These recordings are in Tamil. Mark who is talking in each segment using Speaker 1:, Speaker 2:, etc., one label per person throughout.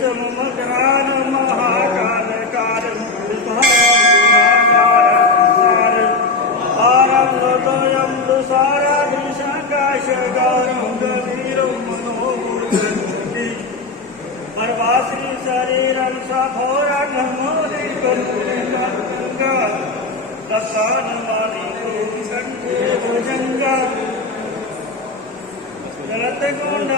Speaker 1: विषम मकरान महाकाल कार ஆரம்பதயம் சாராதிஷாகாஷகாரம் கபீரம் மனோபுரி ஜலத்தை கொண்ட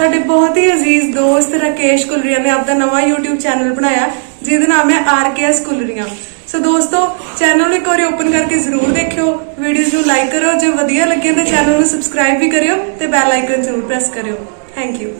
Speaker 2: ਸਾਡੇ ਬਹੁਤ ਹੀ ਅਜ਼ੀਜ਼ ਦੋਸਤ ਰਾਕੇਸ਼ ਕੁਲਰੀਆ ਨੇ ਆਪਦਾ ਨਵਾਂ YouTube ਚੈਨਲ ਬਣਾਇਆ, ਜਿਹਦਾ ਨਾਮ ਹੈ ਆਰਕੇਐਸ ਕੁਲਰੀਆ। ਸੋ ਦੋਸਤੋ ਚੈਨਲ ਨੂੰ ਇੱਕ ਵਾਰੀ ਓਪਨ ਕਰਕੇ ਜ਼ਰੂਰ ਦੇਖਿਓ ਵੀਡੀਓਜ਼ ਨੂੰ ਲਾਈਕ ਕਰੋ ਜੇ ਵਧੀਆ ਲੱਗੇ ਤਾਂ ਚੈਨਲ ਨੂੰ ਸਬਸਕ੍ਰਾਈਬ ਵੀ ਕਰਿਓ ਤੇ ਬੈਲ ਆਈਕਨ ਜ਼ਰੂਰ ਪ੍ਰੈਸ ਕਰਿਓ। Thank you